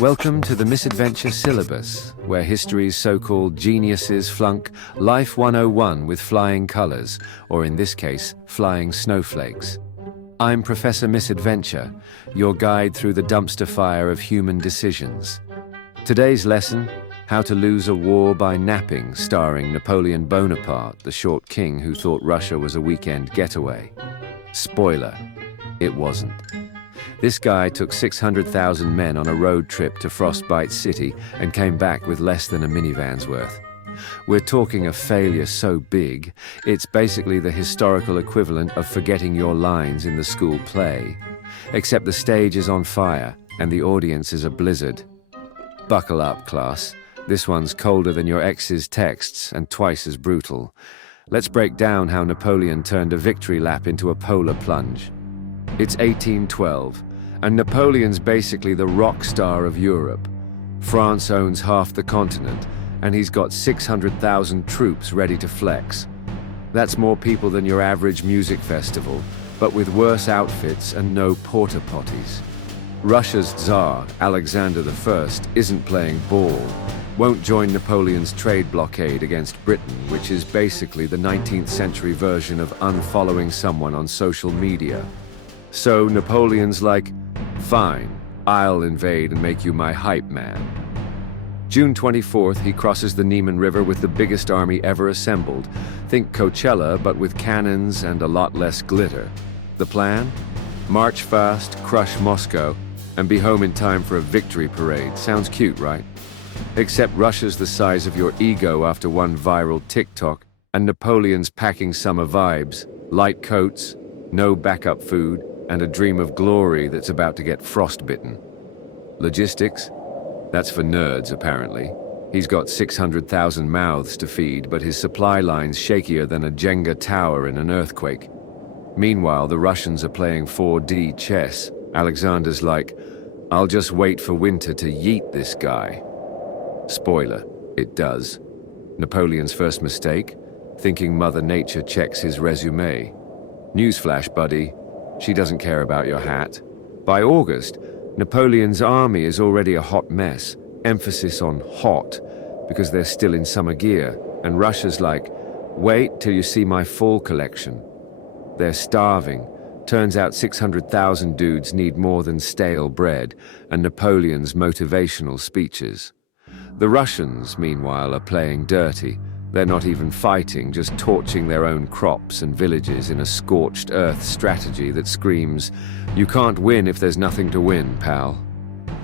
Welcome to the Misadventure Syllabus, where history's so-called geniuses flunk Life 101 with flying colors, or in this case, flying snowflakes. I'm Professor Misadventure, your guide through the dumpster fire of human decisions. Today's lesson, how to lose a war by napping, starring Napoleon Bonaparte, the short king who thought Russia was a weekend getaway. Spoiler, it wasn't. This guy took 600,000 men on a road trip to Frostbite City and came back with less than a minivan's worth. We're talking a failure so big, it's basically the historical equivalent of forgetting your lines in the school play. Except the stage is on fire and the audience is a blizzard. Buckle up, class. This one's colder than your ex's texts and twice as brutal. Let's break down how Napoleon turned a victory lap into a polar plunge. It's 1812, and Napoleon's basically the rock star of Europe. France owns half the continent, and he's got 600,000 troops ready to flex. That's more people than your average music festival, but with worse outfits and no porta potties. Russia's Tsar, Alexander I, isn't playing ball, won't join Napoleon's trade blockade against Britain, which is basically the 19th century version of unfollowing someone on social media. So Napoleon's like, fine, I'll invade and make you my hype man. June 24th, he crosses the Niemen River with the biggest army ever assembled. Think Coachella, but with cannons and a lot less glitter. The plan? March fast, crush Moscow, and be home in time for a victory parade. Sounds cute, right? Except Russia's the size of your ego after one viral TikTok, and Napoleon's packing summer vibes. Light coats, no backup food, and a dream of glory that's about to get frostbitten. Logistics? That's for nerds, apparently. He's got 600,000 mouths to feed, but his supply line's shakier than a Jenga tower in an earthquake. Meanwhile, the Russians are playing 4D chess. Alexander's like, I'll just wait for winter to yeet this guy. Spoiler, it does. Napoleon's first mistake? Thinking Mother Nature checks his resume. Newsflash, buddy. She doesn't care about your hat. By August, Napoleon's army is already a hot mess. Emphasis on hot, because they're still in summer gear. And Russia's like, wait till you see my fall collection. They're starving. Turns out 600,000 dudes need more than stale bread and Napoleon's motivational speeches. The Russians, meanwhile, are playing dirty. They're not even fighting, just torching their own crops and villages in a scorched earth strategy that screams, you can't win if there's nothing to win, pal.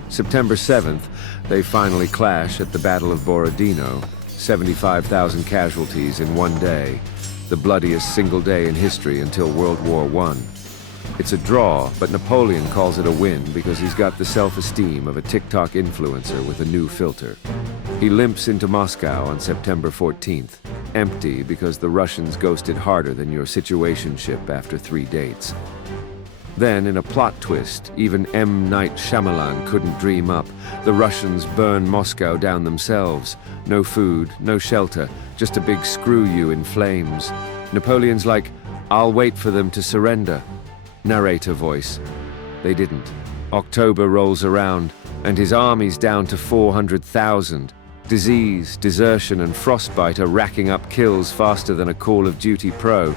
September 7th, they finally clash at the Battle of Borodino, 75,000 casualties in one day, the bloodiest single day in history until World War I. It's a draw, but Napoleon calls it a win because he's got the self-esteem of a TikTok influencer with a new filter. He limps into Moscow on September 14th, empty because the Russians ghosted harder than your situationship after 3 dates. Then, in a plot twist even M. Night Shyamalan couldn't dream up, the Russians burn Moscow down themselves. No food, no shelter, just a big screw you in flames. Napoleon's like, I'll wait for them to surrender. Narrator voice. They didn't. October rolls around, and his army's down to 400,000. Disease, desertion, and frostbite are racking up kills faster than a Call of Duty pro.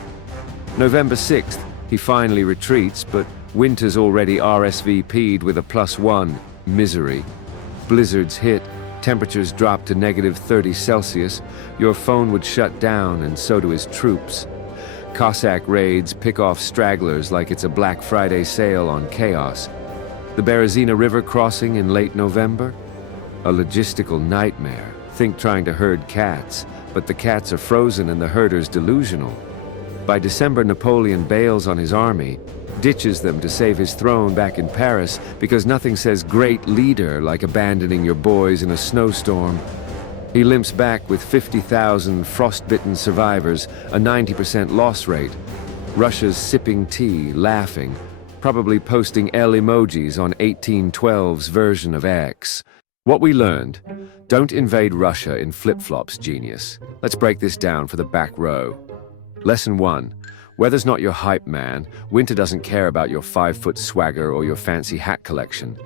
November 6th, he finally retreats, but winter's already RSVP'd with a +1, misery. Blizzards hit, temperatures drop to -30 Celsius, your phone would shut down, and so do his troops. Cossack raids pick off stragglers like it's a Black Friday sale on chaos. The Berezina River crossing in late November? A logistical nightmare. Think trying to herd cats, but the cats are frozen and the herder's delusional. By December, Napoleon bails on his army, ditches them to save his throne back in Paris because nothing says great leader like abandoning your boys in a snowstorm. He limps back with 50,000 frostbitten survivors, a 90% loss rate. Russia's sipping tea, laughing, probably posting L emojis on 1812's version of X. What we learned: don't invade Russia in flip-flops, genius. Let's break this down for the back row. Lesson 1. Weather's not your hype man. Winter doesn't care about your 5-foot swagger or your fancy hat collection.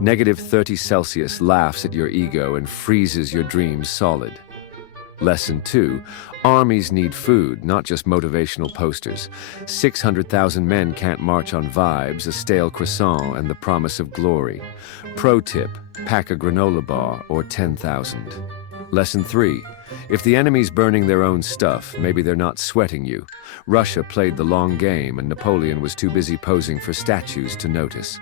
-30 Celsius laughs at your ego and freezes your dreams solid. Lesson 2. Armies need food, not just motivational posters. 600,000 men can't march on vibes, a stale croissant, and the promise of glory. Pro tip, pack a granola bar or 10,000. Lesson 3. If the enemy's burning their own stuff, maybe they're not sweating you. Russia played the long game and Napoleon was too busy posing for statues to notice.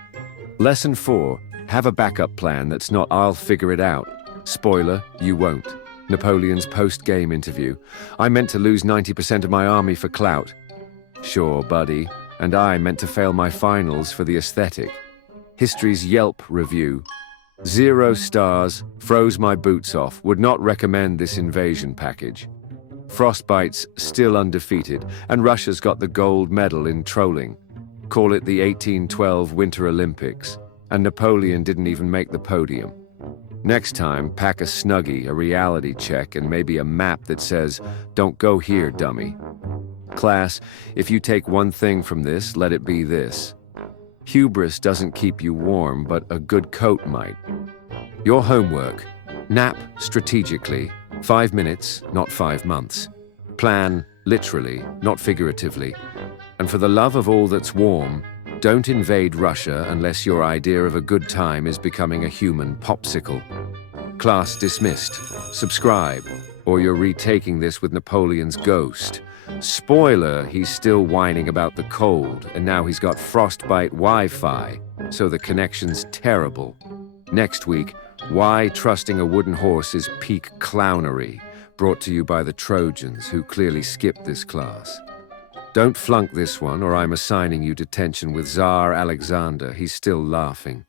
Lesson 4. Have a backup plan that's not "I'll figure it out." Spoiler, you won't. Napoleon's post-game interview. "I meant to lose 90% of my army for clout." Sure, buddy. And I meant to fail my finals for the aesthetic. History's Yelp review. 0 stars, froze my boots off, would not recommend this invasion package. Frostbite's still undefeated, and Russia's got the gold medal in trolling. Call it the 1812 Winter Olympics, and Napoleon didn't even make the podium. Next time, pack a Snuggie, a reality check, and maybe a map that says, "Don't go here, dummy." Class, if you take one thing from this, let it be this. Hubris doesn't keep you warm, but a good coat might. Your homework. Nap strategically. 5 minutes, not 5 months. Plan literally, not figuratively. And for the love of all that's warm, don't invade Russia unless your idea of a good time is becoming a human popsicle. Class dismissed. Subscribe, or you're retaking this with Napoleon's ghost. Spoiler, he's still whining about the cold, and now he's got frostbite Wi-Fi, so the connection's terrible. Next week, why trusting a wooden horse is peak clownery, brought to you by the Trojans, who clearly skipped this class. Don't flunk this one, or I'm assigning you detention with Tsar Alexander. He's still laughing.